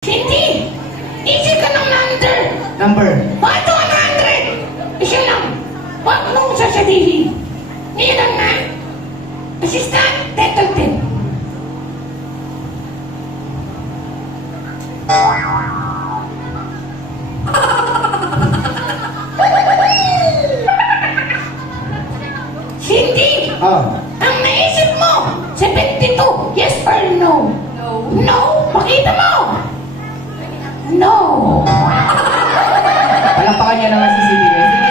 Hindi! Isi ka ng Number. Bakit 100? Isa lang. Huwag mong sasabihin. Nilang na. Assistant, Tettleton. Hindi! Oh. Ang naisip mo, 72, yes or no? No. No? Pakita mo! No! Palakpakan niya naman si CCTV.